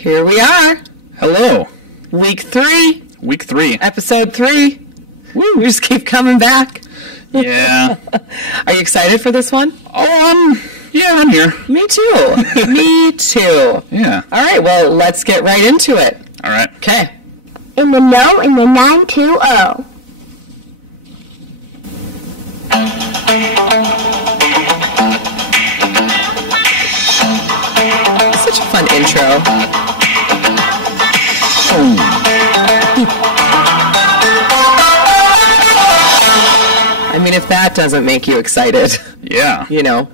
Here we are. Hello. Week 3. Week 3. Episode 3. Woo, we just keep coming back. Yeah. Are you excited for this one? Yeah, I'm here. Me too. Me too. Yeah. All right, well, let's get right into it. All right. Okay. In the know in the 920. Such a fun intro. I mean, if that doesn't make you excited, Yeah. you know.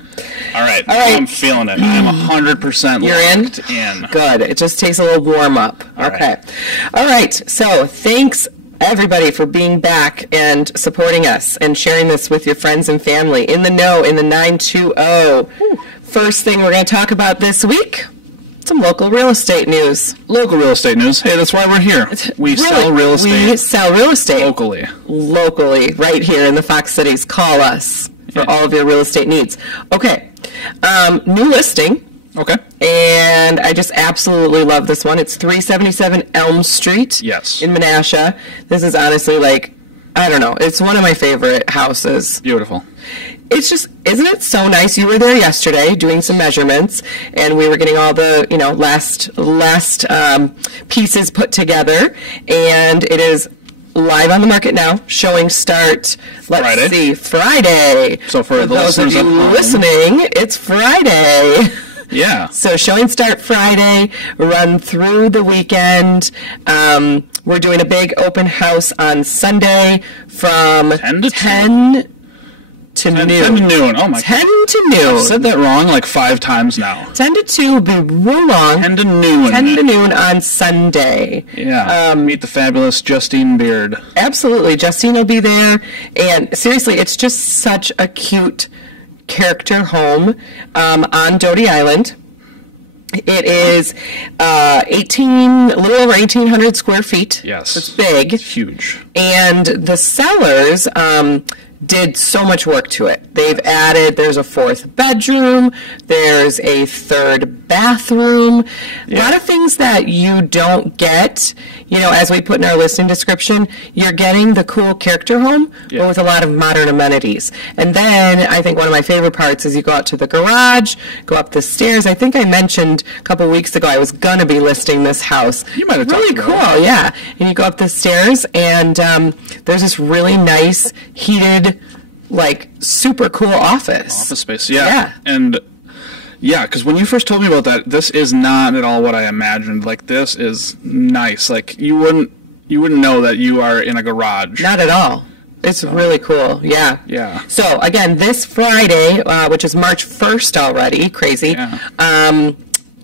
All right. All right. I'm feeling it. I'm 100% You're in? locked in. Good. It just takes a little warm up. All Okay. right. All right. So thanks everybody for being back and supporting us and sharing this with your friends and family. In the know in the 920. First thing we're going to talk about this week, some local real estate news. Local real estate news. Hey, that's why we're here. We sell real estate We sell real estate locally. right here in the Fox Cities. Call us for all of your real estate needs. Okay. New listing. Okay. And I just absolutely love this one. It's 377 Elm Street Yes. in Menasha. This is honestly like, I don't know, it's one of my favorite houses. Beautiful. It's just, isn't it so nice? You were there yesterday doing some measurements, and we were getting all the, last pieces put together, and it is live on the market now, showing start, Friday. So for the those of listeners you at home. listening, it's Friday. Yeah. So showing start Friday, run through the weekend. We're doing a big open house on Sunday from 10 to 10 to 10 noon. to noon. Oh my 10 God. to noon. I've said that wrong like 5 times now. 10 to 2 will be real long. 10 to noon. 10 to noon on Sunday. Yeah. Meet the fabulous Justine Beard. Absolutely. Justine will be there. And seriously, it's just such a cute character home on Doty Island. It is a little over 1,800 square feet. Yes. It's big. It's huge. And the sellers did so much work to it. They've added, there's a 4th bedroom, there's a 3rd bathroom, a lot of things that you don't get, as we put in our listing description. You're getting the cool character home, but with a lot of modern amenities. And then I think one of my favorite parts is you go out to the garage, go up the stairs. I think I mentioned a couple weeks ago I was going to be listing this house. You might have really talked cool, about it. yeah. And you go up the stairs, and there's this really nice, heated, super cool office space. Yeah. Yeah. And yeah, because when you first told me about that, this is not at all what I imagined. This is nice. You wouldn't know that you are in a garage. Not at all. It's really cool. Yeah. Yeah. So again, this Friday, which is March 1st already, crazy. Yeah.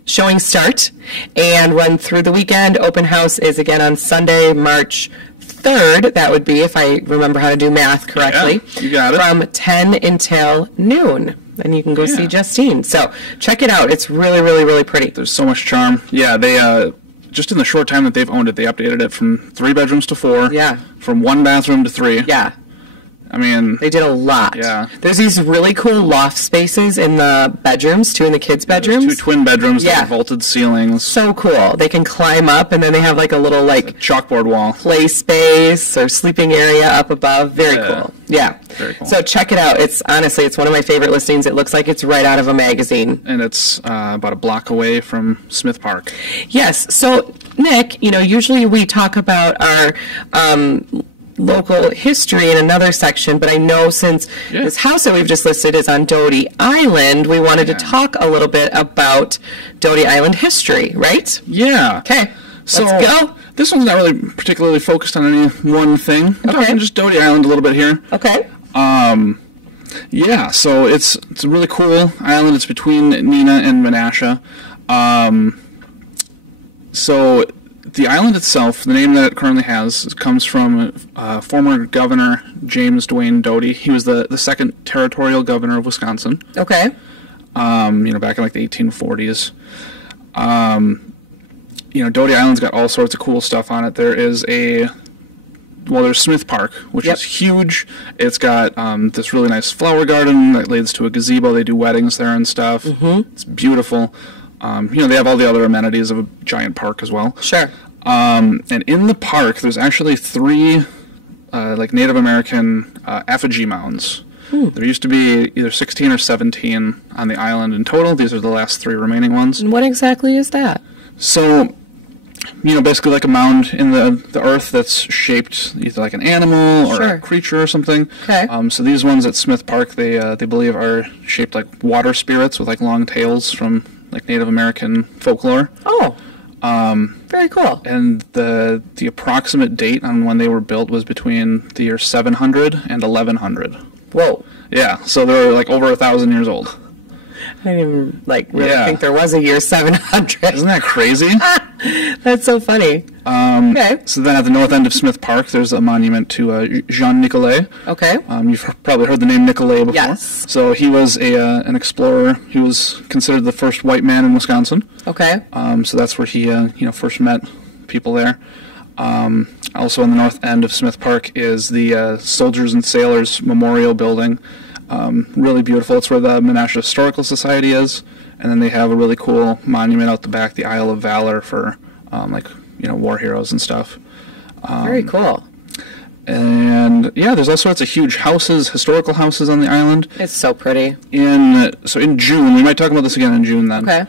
Showing start and run through the weekend. Open house is again on Sunday, March 3rd. That would be, if I remember how to do math correctly. Yeah, you got it. From 10 until noon. And you can go see Justine. So check it out. It's really, really, really pretty. There's so much charm. Yeah, they just in the short time that they've owned it, they updated it from 3 bedrooms to 4. Yeah. From 1 bathroom to 3. Yeah. I mean, They did a lot. Yeah. There's these really cool loft spaces in the bedrooms, too, in the kids' bedrooms. 2 twin bedrooms Yeah. with vaulted ceilings. So cool. They can climb up, and then they have a little Chalkboard wall. play space or sleeping area up above. Very cool. Yeah. Very cool. So check it out. It's one of my favorite listings. It looks like it's right out of a magazine. And it's about a block away from Smith Park. Yes. So Nick, usually we talk about our local history in another section, but I know since this house that we've just listed is on Doty Island, we wanted to talk a little bit about Doty Island history, right? Yeah. Okay, So let's go. This one's not really particularly focused on any one thing. I'm talking just Doty Island a little bit here. Okay. Yeah, so it's a really cool island. It's between Neenah and Menasha. So the island itself, the name that it currently has, comes from former Governor James Duane Doty. He was the second territorial governor of Wisconsin. Okay. Back in the 1840s. Doty Island's got all sorts of cool stuff on it. There's Smith Park, which is huge. It's got this really nice flower garden that leads to a gazebo. They do weddings there and stuff. Mm-hmm. It's beautiful. They have all the other amenities of a giant park as well. Sure. And in the park, there's actually 3 Native American effigy mounds. There used to be either 16 or 17 on the island in total. These are the last 3 remaining ones. And what exactly is that? So, basically like a mound in the earth that's shaped either like an animal or Sure. a creature or something. Okay. So these ones at Smith Park, they believe are shaped like water spirits with like long tails from like Native American folklore. Oh. Very cool. And the approximate date on when they were built was between the year 700 and 1100. Whoa. Yeah, so they're like over 1,000 years old. I didn't even really Yeah. think there was a year 700. Isn't that crazy? That's so funny. Okay. So then at the north end of Smith Park, there's a monument to Jean Nicolet. Okay. You've probably heard the name Nicolet before. Yes. So he was an explorer. He was considered the first white man in Wisconsin. Okay. So that's where he first met people there. Also on the north end of Smith Park is the Soldiers and Sailors Memorial Building. Really beautiful. It's where the Menasha Historical Society is. And then they have a really cool monument out the back, the Isle of Valor, for war heroes and stuff. Very cool. And yeah, there's all sorts of huge houses, historical houses on the island. It's so pretty. In June, we might talk about this again in June then. Okay.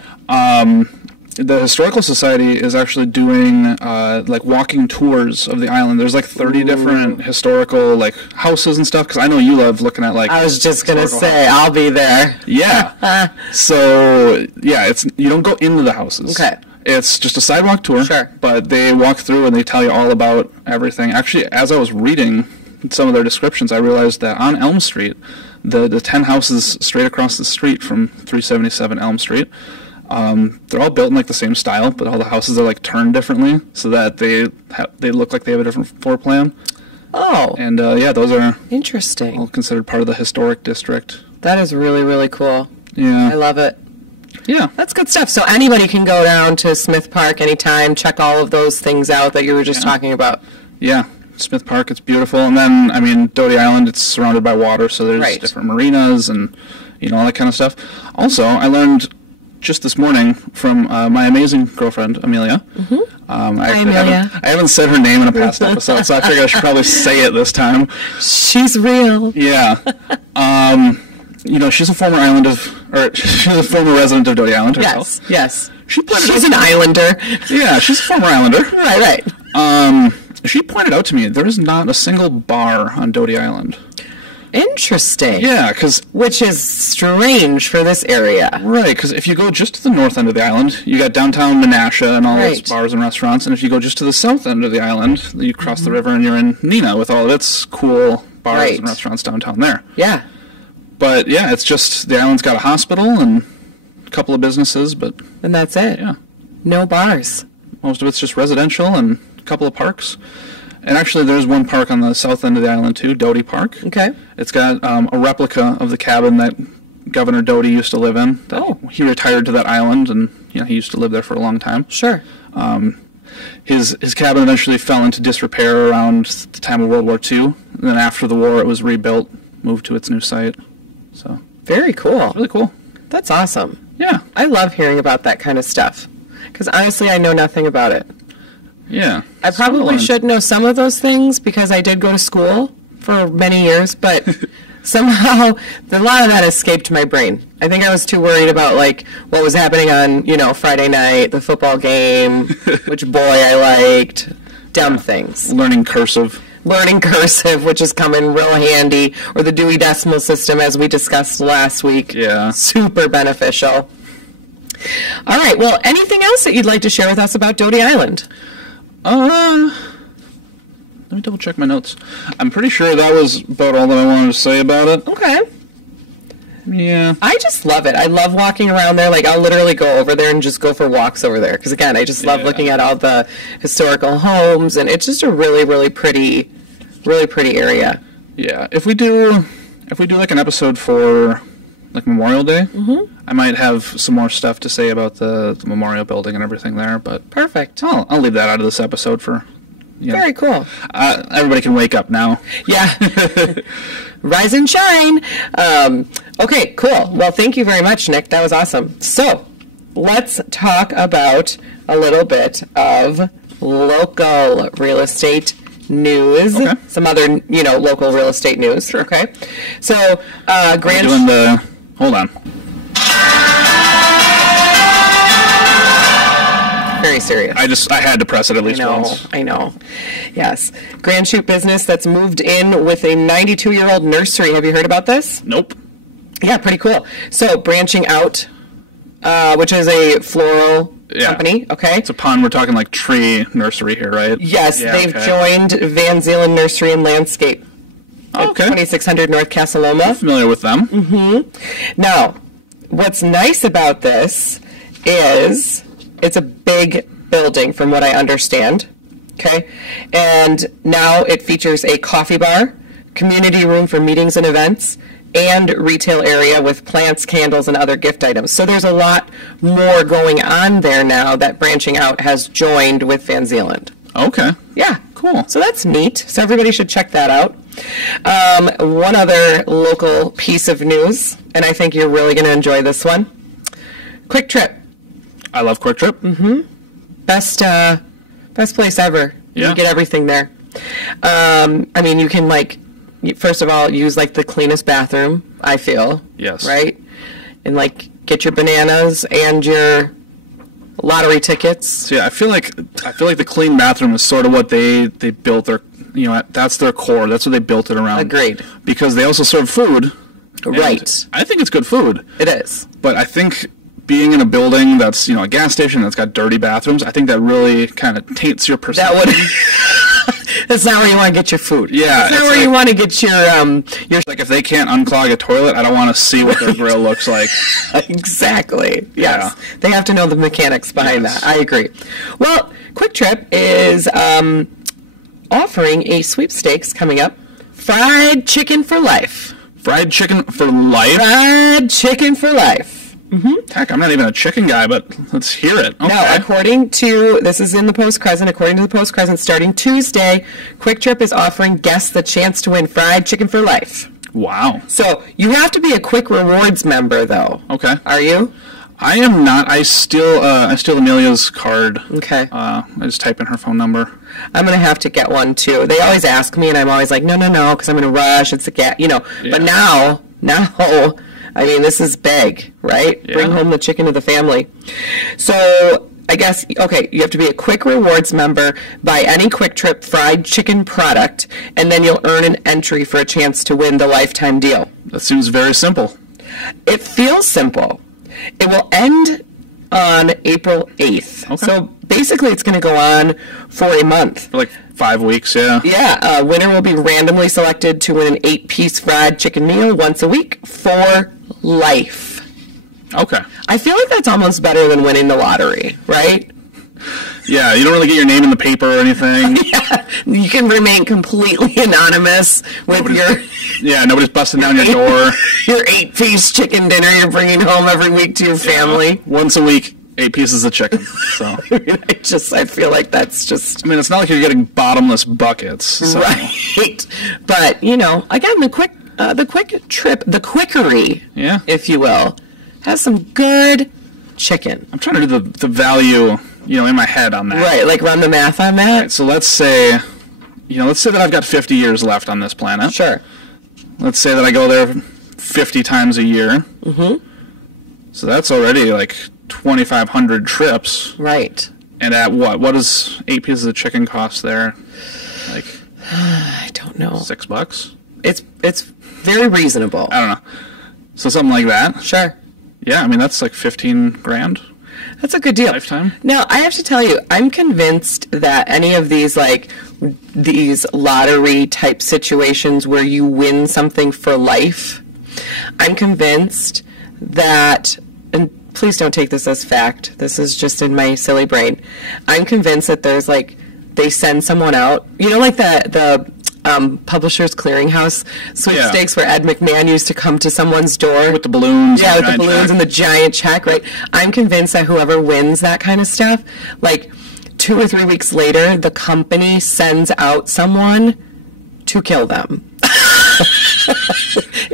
The Historical Society is actually doing walking tours of the island. There's like 30 different historical houses and stuff, because I know you love looking at I was just going to historical say, I'll be there. Yeah. So, yeah, you don't go into the houses. Okay. It's just a sidewalk tour. Sure. But they walk through and they tell you all about everything. Actually, as I was reading some of their descriptions, I realized that on Elm Street, the 10 houses straight across the street from 377 Elm Street, they're all built in the same style, but all the houses are turned differently so that they look like they have a different floor plan. Oh. And those are Interesting. all considered part of the historic district. That is really, really cool. Yeah. I love it. Yeah. That's good stuff. So anybody can go down to Smith Park anytime, check all of those things out that you were just talking about. Yeah. Smith Park, it's beautiful. And then, Doty Island, it's surrounded by water, so there's different marinas and, all that kind of stuff. Also, I learned just this morning from my amazing girlfriend, Amelia. Mm-hmm. Hi, Amelia. I haven't said her name in a past episode, so I figured I should probably say it this time. She's real. Yeah. She's a former she's a former resident of Doty Island herself. Yes. She's an islander. Yeah, she's a former islander. Right. She pointed out to me there is not a single bar on Doty Island. Interesting. Yeah, which is strange for this area. Right, because if you go just to the north end of the island, you got downtown Menasha and all those bars and restaurants, and if you go just to the south end of the island, you cross the river and you're in Neenah with all of its cool bars and restaurants downtown there. Yeah. But yeah, it's just the island's got a hospital and a couple of businesses, and that's it. Yeah. No bars. Most of it's just residential and a couple of parks. And actually, there's one park on the south end of the island, too, Doty Park. Okay. It's got a replica of the cabin that Governor Doty used to live in. He retired to that island, and he used to live there for a long time. Sure. His cabin eventually fell into disrepair around the time of World War II. And then after the war, it was rebuilt, moved to its new site. So very cool. Really cool. That's awesome. Yeah. I love hearing about that kind of stuff, because honestly, I know nothing about it. Yeah. I probably should know some of those things because I did go to school for many years, but somehow a lot of that escaped my brain. I think I was too worried about what was happening on, Friday night, the football game, which boy I liked, dumb things. Learning cursive, which is coming real handy, or the Dewey Decimal System, as we discussed last week. Yeah. Super beneficial. All right, well, anything else that you'd like to share with us about Doty Island? Let me double check my notes. I'm pretty sure that was about all that I wanted to say about it. Okay. Yeah. I just love it. I love walking around there. I'll literally go over there and just go for walks over there. Because, again, I just love looking at all the historical homes. And it's just a really, really pretty area. Yeah. If we do an episode for, Memorial Day, I might have some more stuff to say about the memorial building and everything there. But perfect. I'll leave that out of this episode for... Very cool. Everybody can wake up now. Yeah. Rise and shine. Okay, cool. Well, thank you very much, Nick. That was awesome. So, let's talk about a little bit of local real estate news. Okay. Some other, local real estate news. Sure. Okay. So, Grand. Hold on. Very serious. I had to press it at least once. I know. Yes. Grand Chute business that's moved in with a 92-year-old nursery. Have you heard about this? Nope. Yeah, pretty cool. So, Branching Out, which is a floral company, okay? It's a pun. We're talking like tree nursery here, right? Yes, Yeah, they've okay. joined Van Zeelen Nursery and Landscape. Okay. 2600 North Casa Loma. Familiar with them. Now, what's nice about this is it's a big building from what I understand, okay? And now it features a coffee bar, community room for meetings and events, and retail area with plants, candles, and other gift items. So there's a lot more going on there now that Branching Out has joined with Van Zeeland. Okay. Yeah. Cool. So that's neat. So everybody should check that out. One other local piece of news, and I think you're really going to enjoy this one. Quick Trip. I love Quick Trip. Best place ever. Yeah. You get everything there. I mean, you can, first of all, use, the cleanest bathroom, I feel. Yes. Right? And, get your bananas and your lottery tickets. So yeah, I feel like the clean bathroom is sort of what they built their, that's their core. That's what they built it around. Agreed. Because they also serve food. Right. I think it's good food. It is. But I think being in a building that's, a gas station that's got dirty bathrooms, I think that really kind of taints your perception. That would... That's not where you want to get your food. Yeah. That's not where you want to get your Like, if they can't unclog a toilet, I don't want to see what their grill looks like. Exactly. Yes. Yeah. They have to know the mechanics behind Yes. that. I agree. Well, Quick Trip is offering a sweepstakes coming up. Fried chicken for life. Fried chicken for life? Fried chicken for life. Heck, I'm not even a chicken guy, but let's hear it. Okay. Now, this is in the Post-Crescent, according to the Post-Crescent, starting Tuesday, Quick Trip is offering guests the chance to win fried chicken for life. Wow. So, you have to be a Quick Rewards member, though. Okay. Are you? I am not. I steal Amelia's card. Okay. I just type in her phone number. I'm going to have to get one, too. They always ask me, and I'm always like, no, because I'm going to rush. It's a gas, Yeah. But now, I mean, this is big, right? Yeah. Bring home the chicken to the family. So, I guess, okay, you have to be a Quick Rewards member, buy any Quick Trip fried chicken product, and then you'll earn an entry for a chance to win the lifetime deal. That seems very simple. It feels simple. It will end on April 8th. Okay. So basically it's going to go on for a month. For like 5 weeks, yeah. Yeah, winner will be randomly selected to win an 8-piece fried chicken meal once a week for life. Okay. I feel like that's almost better than winning the lottery, right? Yeah, you don't really get your name in the paper or anything. Yeah, you can remain completely anonymous with Yeah, nobody's busting down your door. your 8-piece chicken dinner you're bringing home every week to your family. Once a week, 8 pieces of chicken. So I feel like that's just... I mean, it's not like you're getting bottomless buckets. So. Right. But, again, the Quick Trip, the Quickery, Yeah. if you will, has some good chicken. I'm trying to do the value, in my head on that. Right, run the math on that? Right, so let's say that I've got 50 years left on this planet. Sure. Let's say that I go there 50 times a year. Mm-hmm. So that's already like 2,500 trips. Right. And at what? What does 8 pieces of chicken cost there? Like I don't know. $6? It's very reasonable. I don't know. So something like that. Sure. Yeah, I mean that's like 15 grand. That's a good deal. Lifetime. Now, I have to tell you, I'm convinced that any of these these lottery type situations where you win something for life, I'm convinced that, and please don't take this as fact, this is just in my silly brain, I'm convinced that there's they send someone out, the Publishers Clearinghouse sweepstakes where Ed McMahon used to come to someone's door. With the balloons. Yeah, and with the balloons check. and the giant check, right? I'm convinced that whoever wins that kind of stuff, 2 or 3 weeks later, the company sends out someone to kill them.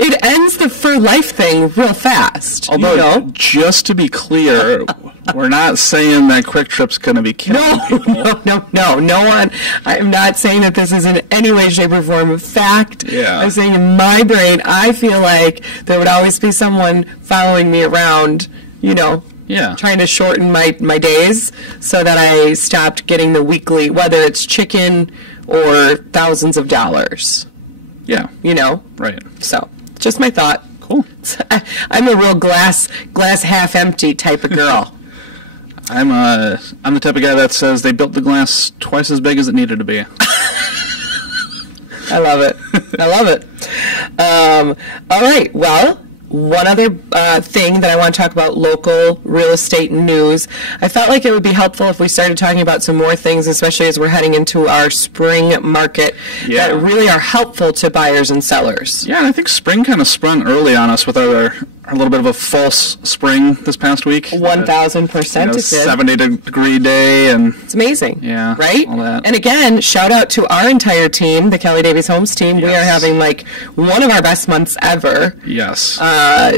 It ends the for life thing real fast. Although, you know? just to be clear, we're not saying that Quick Trip's going to be killing people. No one. I'm not saying that this is in any way, shape, or form of fact. Yeah. I'm saying in my brain, I feel like there would always be someone following me around, you know, Yeah. trying to shorten my days so that I stopped getting the weekly, whether it's chicken or thousands of dollars, Yeah. you know? Right. So, just my thought. Cool. I'm a real glass half empty type of girl. I'm the type of guy that says they built the glass twice as big as it needed to be. I love it. I love it. All right. Well, one other thing that I want to talk about, local real estate news. I felt like it would be helpful if we started talking about some more things, especially as we're heading into our spring market, that really are helpful to buyers and sellers. Yeah, and I think spring kind of sprung early on us with our little bit of a false spring this past week. 1,000% it did. 70-degree day, and It's amazing. Yeah, Right? all that. And again, shout out to our entire team, the Kelly Davies Homes team. We are Yes. having like one of our best months ever. yes.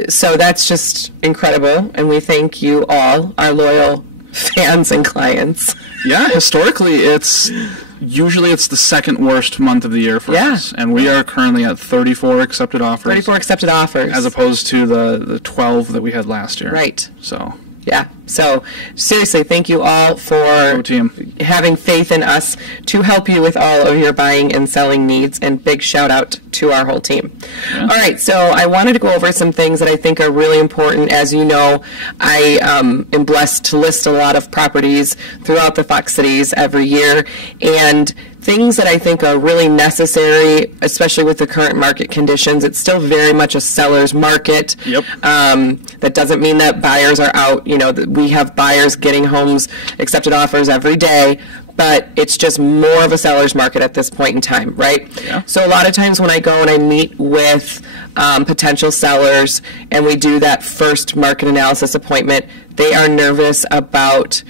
So that's just incredible. And we thank you all, our loyal fans and clients. Yeah, historically, it's the second worst month of the year for Yeah. us, and we are currently at 34 accepted offers, 34 accepted offers. as opposed to the 12 that we had last year. Right. So, Yeah. So seriously, thank you all for go team. having faith in us to help you with all of your buying and selling needs, and big shout out to our whole team. Yeah. All right, so I wanted to go over some things that I think are really important. As you know, I am blessed to list a lot of properties throughout the Fox Cities every year, and things that I think are really necessary, especially with the current market conditions. It's still very much a seller's market. Yep. That doesn't mean that buyers are out. You know, that we have buyers getting homes, accepted offers every day, but it's just more of a seller's market at this point in time, right? Yeah. So a lot of times when I go and I meet with potential sellers and we do that first market analysis appointment, they are nervous about,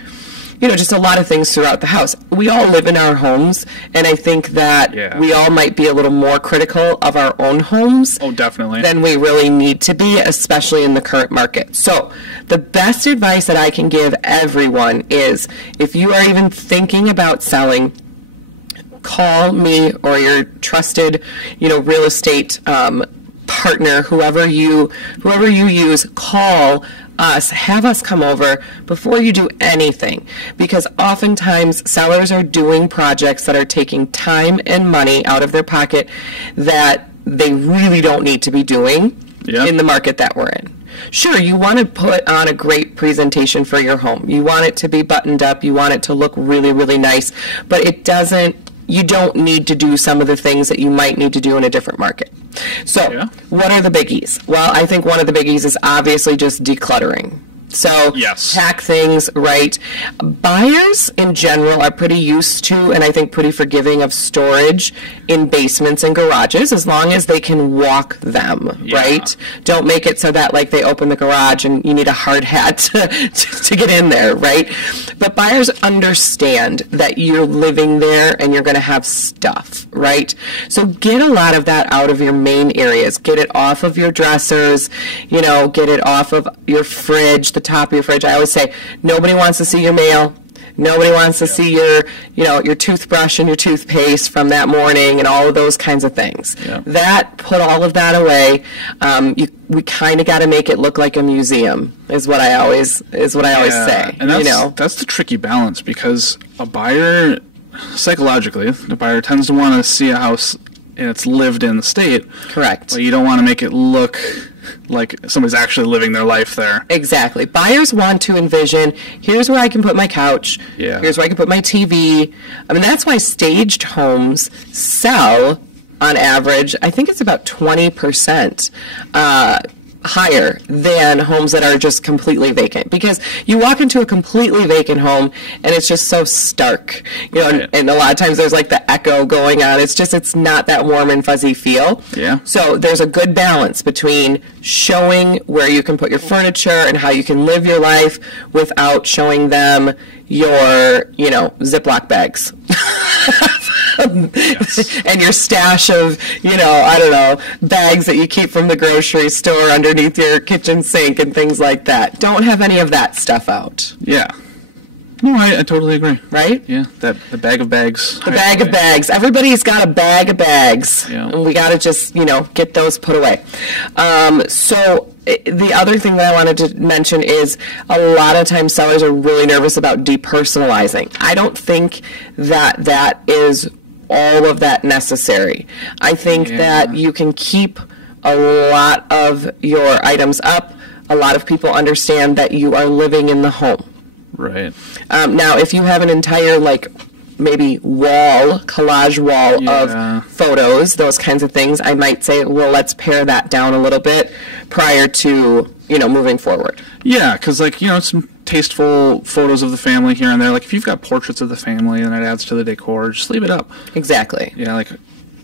you know, just a lot of things throughout the house. We all live in our homes, and I think that Yeah. we all might be a little more critical of our own homes Oh, definitely. than we really need to be, especially in the current market. So the best advice that I can give everyone is, if you are even thinking about selling, call me or your trusted, you know, real estate partner, whoever you use. Call us, have us come over before you do anything, because oftentimes sellers are doing projects that are taking time and money out of their pocket that they really don't need to be doing Yeah. in the market that we're in. Sure, you want to put on a great presentation for your home. You want it to be buttoned up. You want it to look really, really nice, but you don't need to do some of the things that you might need to do in a different market. So, Yeah. what are the biggies? Well, I think one of the biggies is obviously just decluttering. So, Yes. pack things right. Buyers in general are pretty used to, and I think pretty forgiving of, storage in basements and garages, as long as they can walk them, Yeah. right? Don't make it so that, like, they open the garage and you need a hard hat to get in there, right? But buyers understand that you're living there and you're going to have stuff, right? So get a lot of that out of your main areas. Get it off of your dressers, you know, get it off of your fridge, the top of your fridge. I always say, nobody wants to see your mail. Nobody wants to see your, you know, your toothbrush and your toothpaste from that morning and all of those kinds of things. Yeah. Put all of that away. We kind of got to make it look like a museum, is what I always say. And you know, that's the tricky balance, because a buyer, psychologically, the buyer tends to want to see a house in its lived-in state. correct. But you don't want to make it look like somebody's actually living their life there. Exactly. Buyers want to envision, here's where I can put my couch. Yeah. Here's where I can put my TV. I mean, that's why staged homes sell, on average, I think it's about 20% higher than homes that are just completely vacant, because you walk into a completely vacant home and it's just so stark, you know, Right. and a lot of times there's like the echo going on. It's not that warm and fuzzy feel. Yeah. So there's a good balance between showing where you can put your furniture and how you can live your life without showing them your, you know, Ziploc bags. Yes. And your stash of, I don't know, bags that you keep from the grocery store underneath your kitchen sink and things like that. Don't have any of that stuff out. Yeah. No, I totally agree. Right? Yeah, the bag of bags. The bag of bags. Everybody's got a bag of bags. Yeah. And we got to just, get those put away. So the other thing that I wanted to mention is a lot of times sellers are really nervous about depersonalizing. I don't think that is all of that necessary. I think that you can keep a lot of your items up. A lot of people understand that you are living in the home. Right. Now, if you have an entire, maybe collage wall of photos, those kinds of things, I might say, well, let's pare that down a little bit prior to, moving forward. Yeah, because, some tasteful photos of the family here and there. Like, if you've got portraits of the family and it adds to the decor, just leave it up. Exactly. Yeah,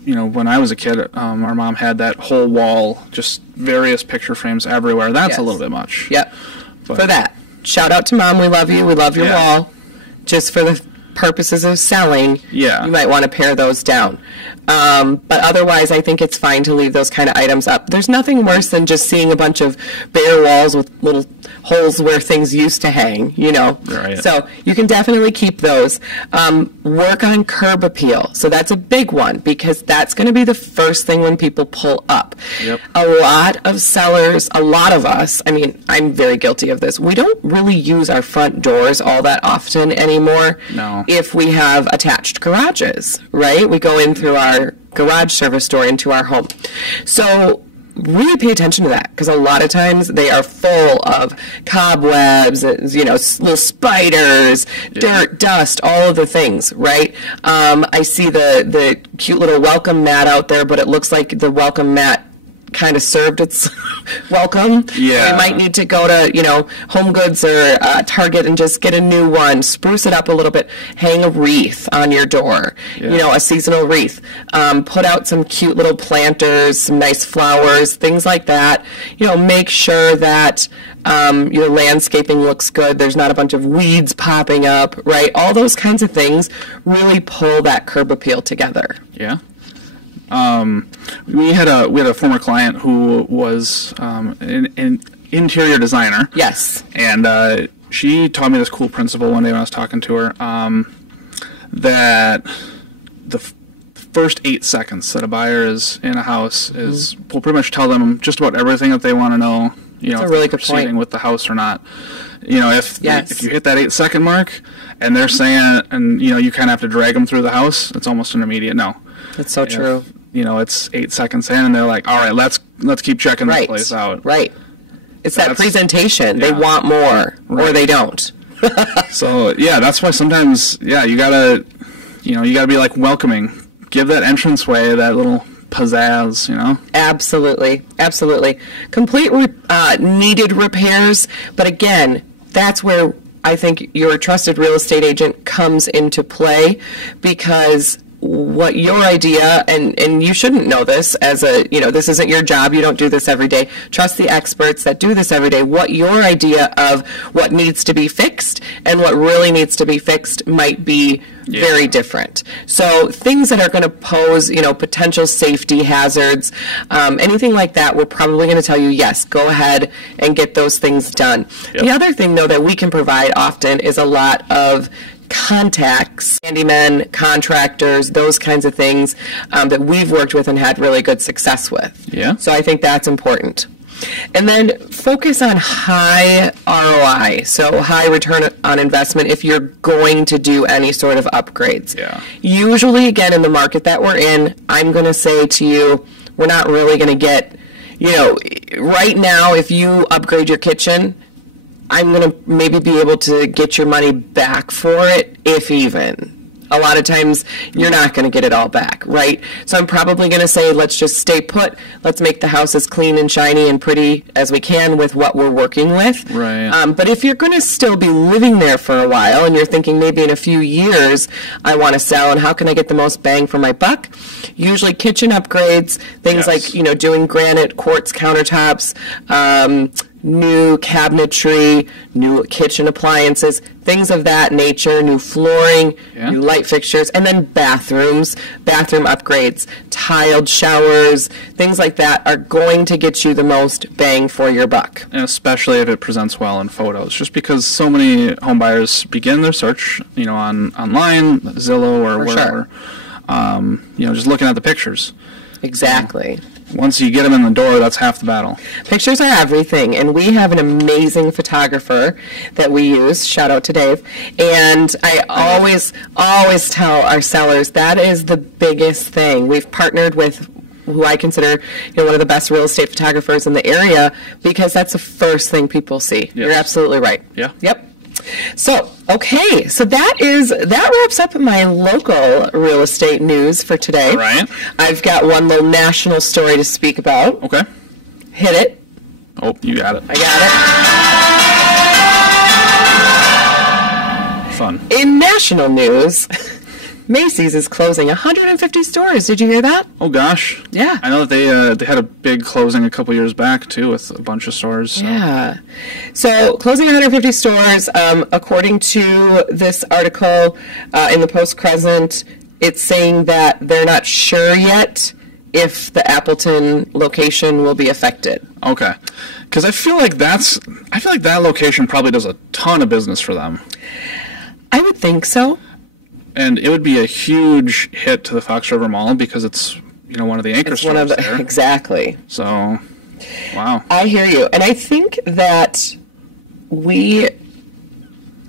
when I was a kid, our mom had that whole wall, just various picture frames everywhere. That's a little bit much. Yep. But, for that. Shout out to Mom. We love you. We love your wall. Just for the purposes of selling, you might want to pare those down. But otherwise, I think it's fine to leave those kind of items up. There's nothing worse than just seeing a bunch of bare walls with little holes where things used to hang, Right. So you can definitely keep those. Work on curb appeal. So that's a big one because that's going to be the first thing when people pull up. Yep. A lot of sellers, a lot of us, I'm very guilty of this. We don't really use our front doors all that often anymore. No. If we have attached garages, right? We go in through our garage service door into our home. So really pay attention to that because a lot of times they are full of cobwebs, little spiders, dirt, dust, all of the things, right? I see the cute little welcome mat out there, but it looks like the welcome mat kind of served its welcome. Yeah. We might need to go to, Home Goods or Target and just get a new one, spruce it up a little bit, hang a wreath on your door, a seasonal wreath. Put out some cute little planters, some nice flowers, things like that. Make sure that your landscaping looks good. There's not a bunch of weeds popping up, right? All those kinds of things really pull that curb appeal together. Yeah. We had a former client who was an interior designer. Yes. And she taught me this cool principle one day when I was talking to her, that the first 8 seconds that a buyer is in a house will pretty much tell them just about everything that they want to know. That's a really good proceeding point. with the house or not. If you hit that 8-second mark and they're saying, and you kind of have to drag them through the house, it's almost an immediate no. That's so true. It's 8 seconds in, and they're like, all right, let's keep checking this place out. Right. It's that presentation. Yeah. They want more, or they don't. So that's why sometimes, you gotta be welcoming. Give that entranceway that little pizzazz, Absolutely. Complete needed repairs, but again, that's where I think your trusted real estate agent comes into play because what your idea, and you shouldn't know this as this isn't your job, you don't do this every day. Trust the experts that do this every day. What your idea of what needs to be fixed and what really needs to be fixed might be very different. So things that are going to pose, potential safety hazards, anything like that, we're probably going to tell you, yes, go ahead and get those things done. Yep. The other thing, though, that we can provide often is a lot of contacts, handymen, contractors, those kinds of things that we've worked with and had really good success with. Yeah. So I think that's important. And then focus on high ROI, so high return on investment if you're going to do any sort of upgrades. Yeah. Usually, again, in the market that we're in, I'm going to say to you, we're not really going to get, right now, if you upgrade your kitchen, I'm going to maybe be able to get your money back for it, if even. A lot of times, you're not going to get it all back, right? So I'm probably going to say, let's just stay put. Let's make the house as clean and shiny and pretty as we can with what we're working with. Right. But if you're going to still be living there for a while and you're thinking maybe in a few years, I want to sell and how can I get the most bang for my buck? Usually kitchen upgrades, things like, doing granite quartz countertops, new cabinetry, new kitchen appliances, things of that nature, new flooring, new light fixtures, and then bathrooms, bathroom upgrades, tiled showers, things like that are going to get you the most bang for your buck. And especially if it presents well in photos, just because so many home buyers begin their search, online, Zillow or wherever, just looking at the pictures. Exactly. Once you get them in the door, that's half the battle. Pictures are everything, and we have an amazing photographer that we use. Shout out to Dave. And I always tell our sellers that is the biggest thing. We've partnered with who I consider one of the best real estate photographers in the area because that's the first thing people see. Yes. You're absolutely right. Yeah. Yep. So, okay, so that wraps up my local real estate news for today. All right. I've got one little national story to speak about. Okay. Hit it. Oh, you got it. I got it. Fun. In national news, Macy's is closing 150 stores. Did you hear that? Oh, gosh. Yeah. I know that they had a big closing a couple years back, too, with a bunch of stores. So. Yeah. So, closing 150 stores, according to this article in the Post-Crescent, it's saying that they're not sure yet if the Appleton location will be affected. Okay. Because I feel like that location probably does a ton of business for them. I would think so. And it would be a huge hit to the Fox River Mall because it's, one of the anchor stores there. Exactly. So, wow. I hear you. And I think that we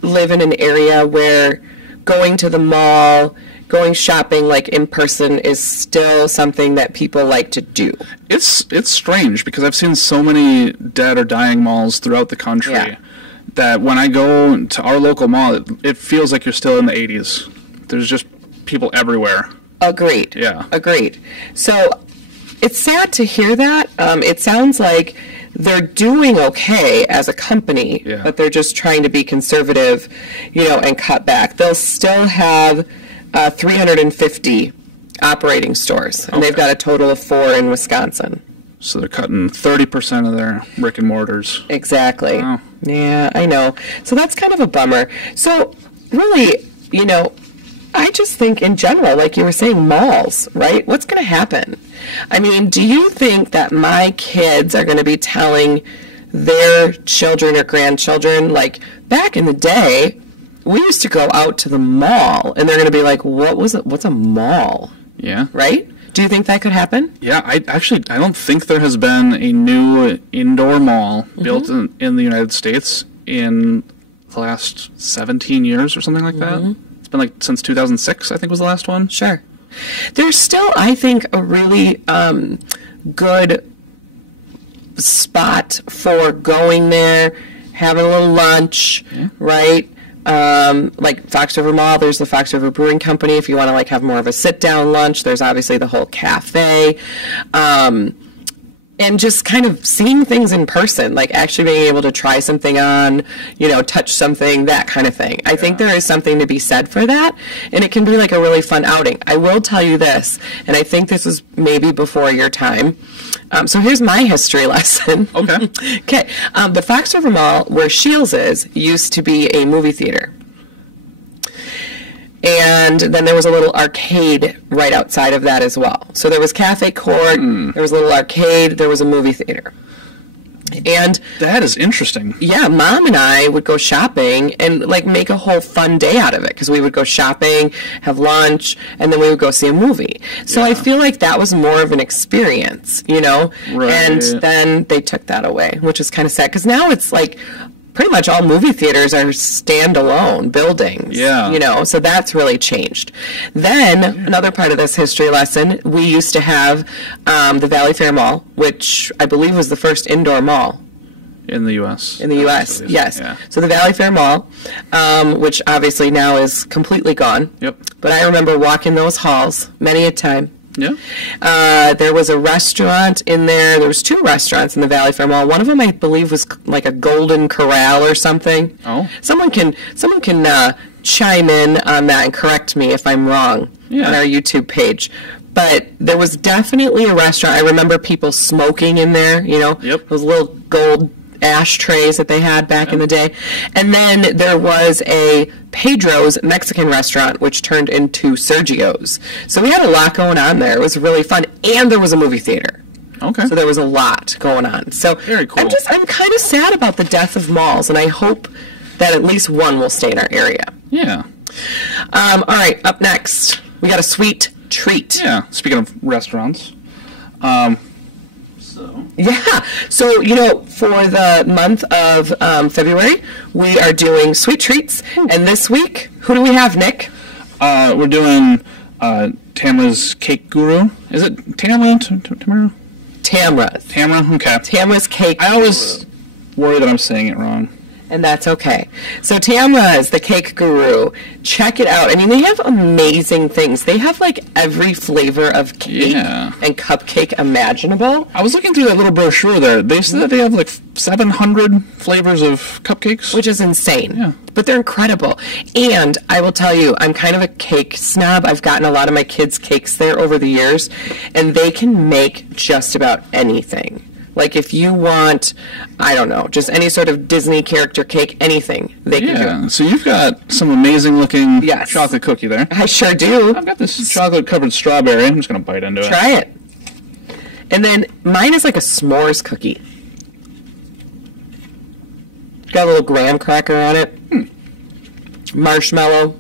live in an area where going to the mall, going shopping in person is still something that people like to do. It's strange because I've seen so many dead or dying malls throughout the country that when I go to our local mall, it feels like you're still in the 80s. There's just people everywhere. Agreed. Yeah. Agreed. So it's sad to hear that. It sounds like they're doing okay as a company, but they're just trying to be conservative, and cut back. They'll still have 350 operating stores, and they've got a total of 4 in Wisconsin. So they're cutting 30% of their brick and mortars. Exactly. Wow. Yeah, I know. So that's kind of a bummer. So really, I just think in general, like you were saying, malls, right? What's going to happen? I mean, do you think that my kids are going to be telling their children or grandchildren, like back in the day, we used to go out to the mall, and they're going to be like, what's a mall? Yeah. Right? Do you think that could happen? Yeah, I don't think there has been a new indoor mall built in the United States in the last 17 years or something like that. It's been since 2006, I think was the last one. Sure. There's still, I think, a really good spot for going there, having a little lunch, right? Like Fox River Mall, there's the Fox River Brewing Company. If you want to have more of a sit-down lunch, there's obviously the whole cafe. And just kind of seeing things in person, like actually being able to try something on, touch something, that kind of thing. I think there is something to be said for that, and it can be a really fun outing. I will tell you this, and I think this is maybe before your time. So here's my history lesson. Okay. Okay. The Fox River Mall, where Shields is, used to be a movie theater. And then there was a little arcade right outside of that as well. So there was cafe court, there was a little arcade, there was a movie theater. And that is interesting. Yeah, Mom and I would go shopping and make a whole fun day out of it because we would go shopping, have lunch, and then we would go see a movie. So I feel like that was more of an experience, Right. And then they took that away, which is kind of sad because now it's pretty much all movie theaters are standalone buildings. Yeah. So that's really changed. Then, another part of this history lesson, we used to have the Valley Fair Mall, which I believe was the first indoor mall. In the U.S. In the U.S., yes. Yeah. So the Valley Fair Mall, which obviously now is completely gone. Yep. But I remember walking those halls many a time. Yeah. There was a restaurant in there. There was 2 restaurants in the Valley Fair Mall. One of them, I believe, was a Golden Corral or something. Oh. Someone can chime in on that and correct me if I'm wrong on our YouTube page. But there was definitely a restaurant. I remember people smoking in there. Yep. Those little gold ashtrays that they had back in the day. And then there was a Pedro's Mexican restaurant, which turned into Sergio's. So we had a lot going on there. It was really fun. And there was a movie theater. Okay. So there was a lot going on. So very cool. I'm kind of sad about the death of malls, and I hope that at least one will stay in our area. Yeah. All right, up next, we got a sweet treat. Yeah. Speaking of restaurants. Yeah. So, for the month of February, we are doing sweet treats. And this week, who do we have, Nick? We're doing Tamara's Cake Guru. Is it Tamara? Tamara? Tamara's. Tamara? Okay. Tamara's Cake I always worry that I'm saying it wrong. And that's okay. So Tamara's, the Cake Guru. Check it out. I mean, they have amazing things. They have, like, every flavor of cake and cupcake imaginable. I was looking through that little brochure there. They said that they have, like, 700 flavors of cupcakes. Which is insane. Yeah. But they're incredible. And I will tell you, I'm kind of a cake snob. I've gotten a lot of my kids' cakes there over the years. And they can make just about anything. Like, if you want, I don't know, just any sort of Disney character cake, anything, they can do. Yeah, so you've got some amazing-looking chocolate cookie there. I sure do. I've got this chocolate-covered strawberry. I'm just going to bite into it. Try it. And then mine is like a s'mores cookie. Got a little graham cracker on it. Marshmallow.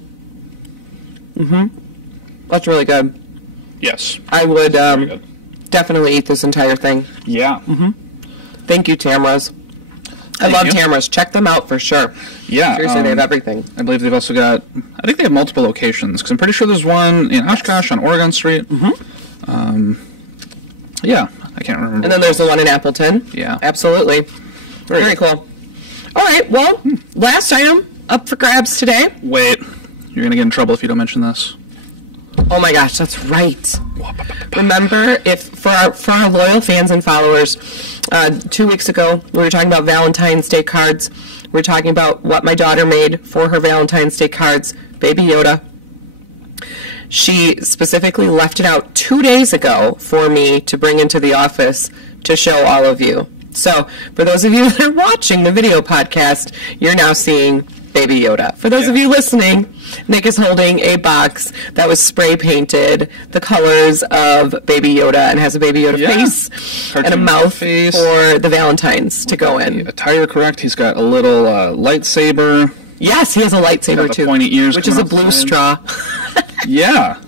That's really good. Yes. I would definitely eat this entire thing. Yeah. Thank you, Tamara's. I love Tamara's. Check them out for sure. Yeah. Seriously, they have everything. I believe they've also got, I think they have multiple locations, because I'm pretty sure there's one in Oshkosh on Oregon Street. Yeah, I can't remember. And then there's the one in Appleton. Yeah. Absolutely. Very cool. All right, well, last item up for grabs today. Wait, you're going to get in trouble if you don't mention this. Oh my gosh, that's right. Remember, for our loyal fans and followers, 2 weeks ago we were talking about Valentine's Day cards. We were talking about what my daughter made for her Valentine's Day cards, Baby Yoda. She specifically left it out 2 days ago for me to bring into the office to show all of you. So, for those of you that are watching the video podcast, you're now seeing Baby Yoda. For those of you listening, Nick is holding a box that was spray painted the colors of Baby Yoda and has a Baby Yoda face and a mouth face for the Valentines to go in. Attire correct. He's got a little lightsaber. Yes, he has a lightsaber too, pointy ears, which is a blue straw. Yeah,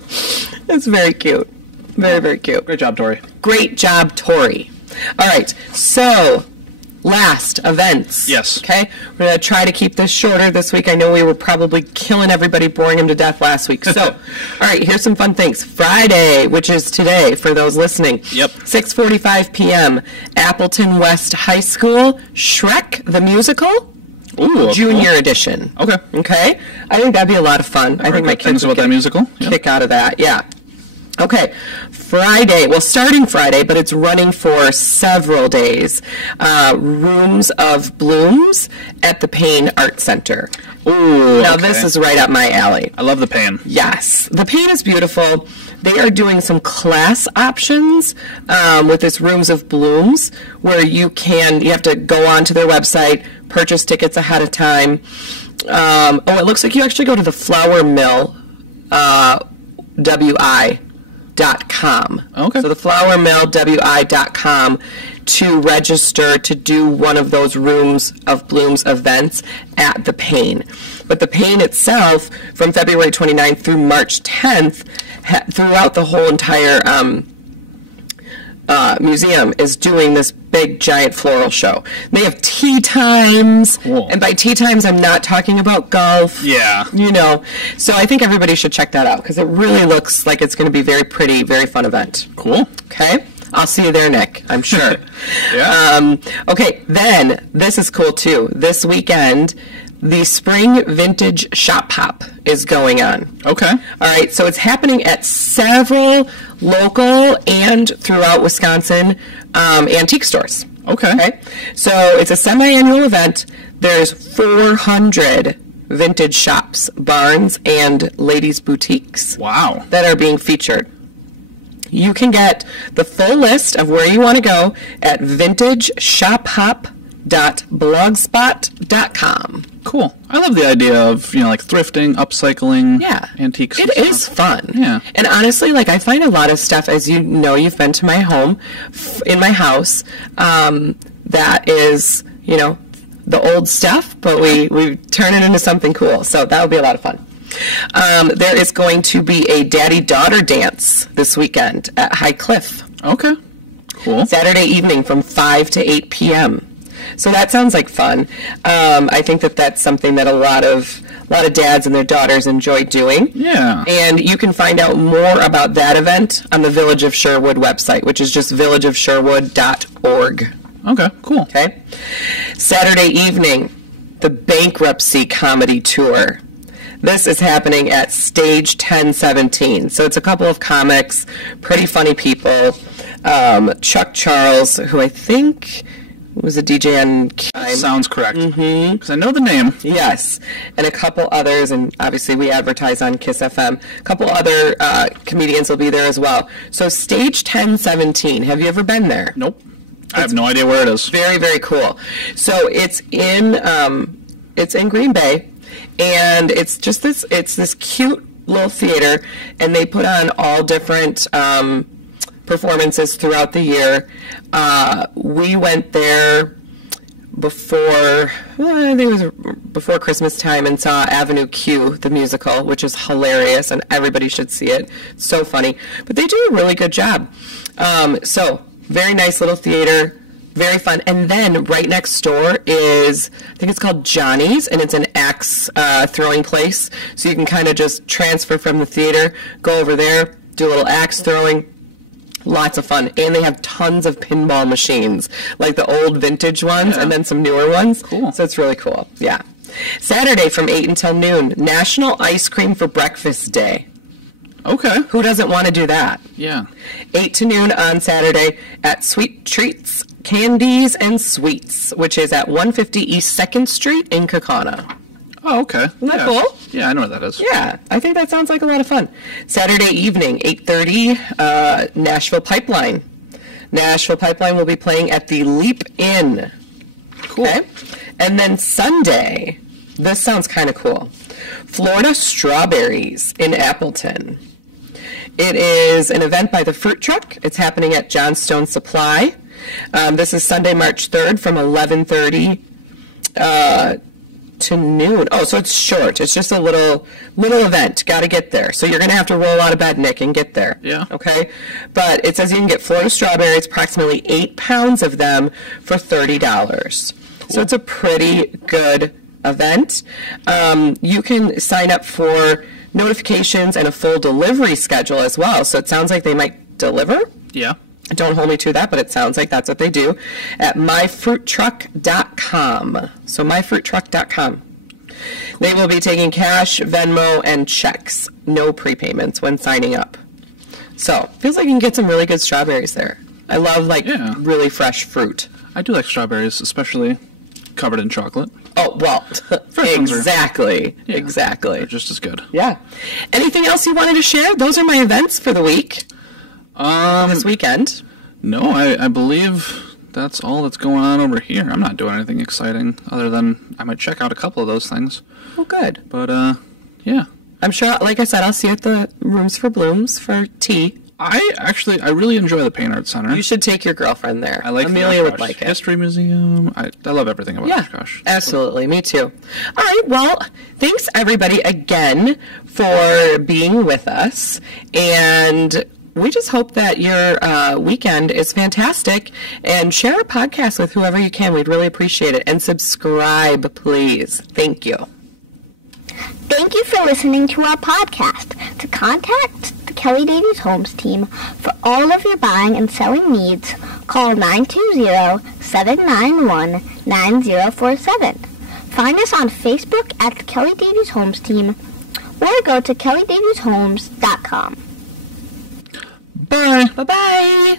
it's very cute. Very, very cute. Great job, Tori. Great job, Tori. All right, so last events. Yes. Okay, we're going to try to keep this shorter this week. I know we were probably killing everybody, boring them to death last week. So, all right, here's some fun things. Friday, which is today for those listening. Yep. 6:45 p.m., Appleton West High School, Shrek the Musical. Ooh, Junior cool. edition. Okay. Okay? I think that'd be a lot of fun. I think my kids would get that musical. Kick out of that. Yeah. Okay. Friday. Well, starting Friday, but it's running for several days. Rooms of Blooms at the Payne Art Center. Ooh. Now, this is right up my alley. I love the Payne. Yes. The Payne is beautiful. They are doing some class options with this Rooms of Blooms where you have to go onto their website, purchase tickets ahead of time. It looks like you actually go to the Flower Mill, WI.com. Okay. So the Flower Mill, WI.com to register to do one of those Rooms of Blooms events at the Payne. But the Payne itself, from February 29th through March 10th, throughout the whole entire museum is doing this big giant floral show. They have tea times, and by tea times I'm not talking about golf. Yeah. So I think everybody should check that out because it really looks like it's going to be very pretty, very fun event. Cool. Okay? I'll see you there, Nick, I'm sure. Yeah. Okay, then, this is cool too. This weekend, the Spring Vintage Shop Hop is going on. Okay. All right, so it's happening at several local and throughout Wisconsin antique stores. Okay. So it's a semi-annual event. There's 400 vintage shops, barns, and ladies' boutiques. Wow. That are being featured. You can get the full list of where you want to go at vintageshopHop.com. thriftshow.blogspot.com. Cool. I love the idea of, like thrifting, upcycling, Yeah. antiques. It is fun. Yeah. And honestly, like I find a lot of stuff, as you know, you've been to my home, in my house, that is, the old stuff, but we turn it into something cool. So that would be a lot of fun. There is going to be a daddy-daughter dance this weekend at High Cliff. Okay. Cool. Saturday evening from 5 to 8 p.m. So that sounds like fun. I think that's something that a lot of dads and their daughters enjoy doing. Yeah. And you can find out more about that event on the Village of Sherwood website, which is just villageofsherwood.org. Okay, cool. Okay. Saturday evening, the Bankruptcy Comedy Tour. This is happening at Stage 1017. So it's a couple of comics, pretty funny people. Chuck Charles, who I think was a DJ on Time. Sounds correct. Because I know the name. Yes. And a couple others, and obviously we advertise on KISS FM. A couple other comedians will be there as well. So Stage 1017, have you ever been there? Nope. I have no idea where it is. Very, very cool. So it's in Green Bay, and it's just this cute little theater, and they put on all different performances throughout the year. We went there before Christmas time and saw Avenue Q, the musical, which is hilarious, and everybody should see it. It's so funny. But they do a really good job. So very nice little theater, very fun. And then right next door is, I think it's called Johnny's, and it's an axe throwing place. So you can kind of just transfer from the theater, go over there, do a little axe throwing. Lots of fun. And they have tons of pinball machines, like the old vintage ones, and then some newer ones. Cool. So it's really cool. Yeah. Saturday from 8 until noon, National Ice Cream for Breakfast Day. Okay. Who doesn't want to do that? Yeah. 8 to noon on Saturday at Sweet Treats, Candies, and Sweets, which is at 150 East 2nd Street in Kaukauna. Oh, okay. Isn't that cool? Yeah, I know what that is. Yeah, I think that sounds like a lot of fun. Saturday evening, 8:30, Nashville Pipeline. Nashville Pipeline will be playing at the Leap Inn. Cool. Okay? And then Sunday, this sounds kind of cool, Florida Strawberries in Appleton. It is an event by the Fruit Truck. It's happening at Johnstone Supply. This is Sunday, March 3rd from 11:30 to noon. Oh, so it's short. It's just a little event. Got to get there. So you're going to have to roll out of bed, Nick, and get there. Yeah. Okay? But it says you can get Florida Strawberries, approximately 8 pounds of them, for $30. Cool. So it's a pretty good event. You can sign up for notifications and a full delivery schedule as well. So it sounds like they might deliver. Yeah. Don't hold me to that, but it sounds like that's what they do at myfruittruck.com. So myfruittruck.com. They will be taking cash, Venmo, and checks. No prepayments when signing up. So feels like you can get some really good strawberries there. I love really fresh fruit. I do like strawberries, especially covered in chocolate. Oh, well, exactly. Yeah, exactly. They're just as good. Yeah. Anything else you wanted to share? Those are my events for the week. This weekend. No, I believe that's all that's going on over here. I'm not doing anything exciting other than I might check out a couple of those things. Oh, good. But, yeah. I'm sure, like I said, I'll see you at the Rooms for Blooms for tea. I really enjoy the Paint Art Center. You should take your girlfriend there. I like Amelia would like it. History Museum. I love everything about Oshkosh. Absolutely. Me too. All right. Well, thanks everybody again for being with us. And we just hope that your weekend is fantastic. And share our podcast with whoever you can. We'd really appreciate it. And subscribe, please. Thank you. Thank you for listening to our podcast. To contact the Kelly Davies Homes team for all of your buying and selling needs, call 920-791-9047. Find us on Facebook at the Kelly Davies Homes team or go to kellydavieshomes.com. Bye. Bye-bye.